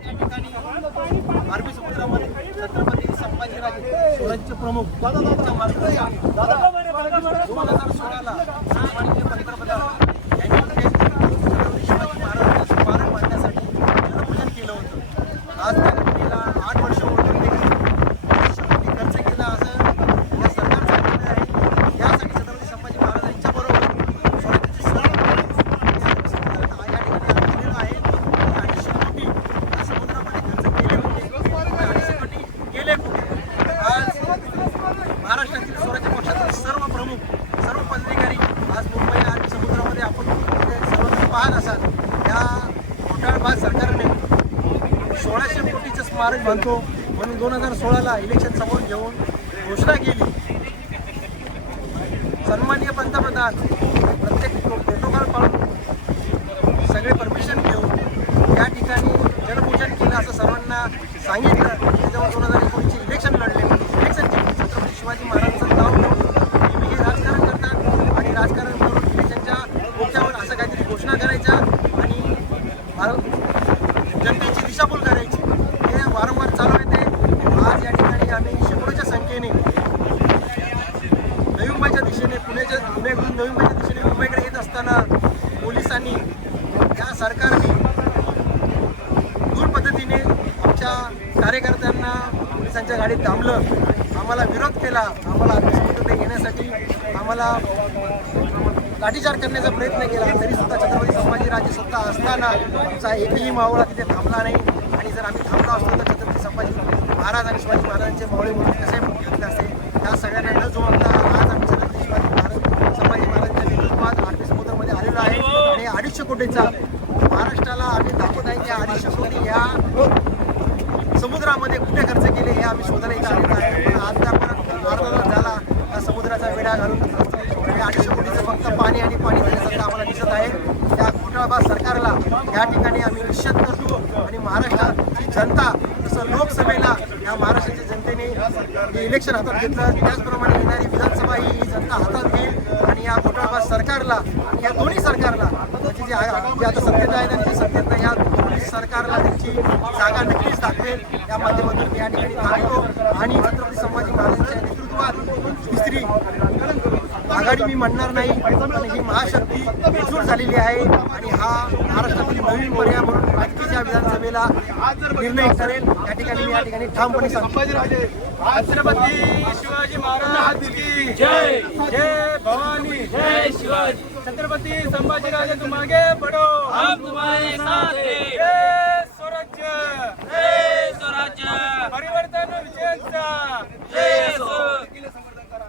या ठिकाणी अरबी समुद्रामध्ये छत्रपती संभाजीराजे स्वराज्य प्रमुख यांच्या मार्गदर्शनाने दोन हजार सोळाला सन्माननीय पंतप्रधान यांनी छत्रपती शिवाजी महाराजांचे स्मारक बांधण्यासाठी जलपूजन केलं होतं आज त्या घटनेला आठ वर्ष होत कोटी खर्च केला असं या सरकारचं म्हणणं आहे यासाठी छत्रपती संभाजी महाराजांच्या बरोबर स्वराज्याचे सर्व या ठिकाणी आलेलो आहे आणि अडीचशे कोटी या समुद्रामध्ये खर्च केले होते आणि अडीचशे कोटी गेले कुठे आज महाराष्ट्रातील स्वराज्य पक्षातील सर्व सर्व पदाधिकारी आज मुंबई आणि समुद्रामध्ये आपण सर्वजण पाहत असाल. या घोटाळबाज सरकारने सोळाशे कोटीचं स्मारक बांधतो. म्हणून दोन हजार सोळाला इलेक्शन समोर घेऊन घोषणा केली. सन्माननीय पंतप्रधान प्रत्येक प्रोटोकॉल पाळून सगळे परमिशन घेऊन या ठिकाणी जलपूजन केलं असं सर्वांना सांगितलं. त्याच्यावर दोन हजार एकोणीसचे इलेक्शन लढले. इलेक्शन जिंकले छत्रपती शिवाजी महाराजांचं नाव घेऊन नेहमी हे राजकारण करतात आणि राजकारण करून इलेक्शनच्या डोक्यावर असं काहीतरी घोषणा करायच्या आणि भारत जनतेची दिशाभूल करायची. हे वारंवार चालू आहे ते. आज या ठिकाणी आम्ही शेकडोच्या संख्येने नवी मुंबईच्या दिशेने पुण्याच्या पुण्याकडून नवी मुंबईच्या दिशेने मुंबईकडे येत असताना पोलिसांनी या सरकारने दूर पद्धतीने आमच्या कार्यकर्त्यांना पोलिसांच्या गाडीत थांबलं आम्हाला विरोध केला. आम्हाला आत्मसमुद्र घेण्यासाठी आम्हाला लाठीचार करण्याचा प्रयत्न केला तरी सुद्धा छत्रपती संभाजीराजे सत्ता असताना आमचा एकही मावळा तिथे थांबला नाही. आणि जर आम्ही थांबलो असतो तर छत्रपती संभाजी महाराज आणि शिवाजी महाराजांचे मावळे म्हणून कसे घेतले असते त्या सगळ्यांना न जोडता आज आम्ही छत्रपती शिवाजी महाराज संभाजी महाराजांच्या नेतृत्वात अरबी समुद्रामध्ये आलेलो आहे. आणि अडीचशे कोटीचा महाराष्ट्राला आम्ही दाखवत आहे की अडीचशे कोटी या समुद्रामध्ये कुठे खर्च केले हे आम्ही शोधायला इथं आलेलो आहे पण अद्यापर्यंत अर्धा भारताला झाला त्या समुद्राचा वेढा घालून हे अडीचशे कोटीचं फक्त पाणी आणि पाणी झाल्यासारखं आम्हाला दिसत आहे त्या घोटाळाबाज सरकारला या ठिकाणी आम्ही निश्चित करतो आणि महाराष्ट्राची जनता जसं लोकसभेला या महाराष्ट्राच्या जनतेने इलेक्शन हातात घेतलं त्याचप्रमाणे येणारी विधानसभा ही जनता हातात घेईल आणि या घोटाळाबाज सरकारला आणि या दोन्ही सरकारला म्हणजे जे आहे- आता सत्तेत आहेत आणि जे सत्तेत नाही या दोन्ही सरकारला त्यांची जागा नक्कीच दाखवेल. या माध्यमातून मी या ठिकाणी थांबतो. आणि छत्रपती संभाजी महाराजांच्या नेतृत्वात तिसरी आघाडी मी म्हणणार नाही पण ही महाशक्ती एकजूट झालेली आहे. आणि हा महाराष्ट्र नवीन पर्याय म्हणून बाकीच्या विधानसभेला निर्णय करेल या ठिकाणी मी या ठिकाणी ठामपणे सांगतो. छत्रपती शिवाजी महाराज की जय. जय भवानी. जय शिवाजी. छत्रपति संभाजीराजे तुम आगे बढ़ो हम तुम्हारे साथ हैं.